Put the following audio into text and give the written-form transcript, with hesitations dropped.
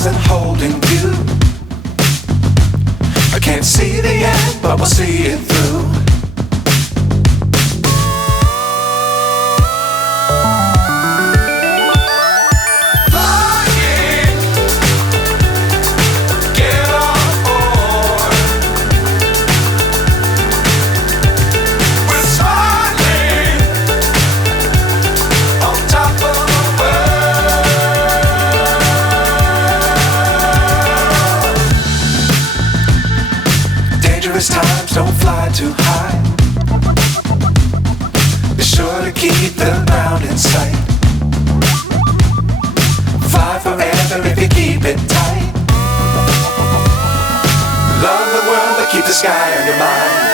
stars and holding you. I can't see the end, but we'll see it through. Times don't fly too high. Be sure to keep the ground in sight. Fly forever if you keep it tight. Love the world but keep the sky on your mind.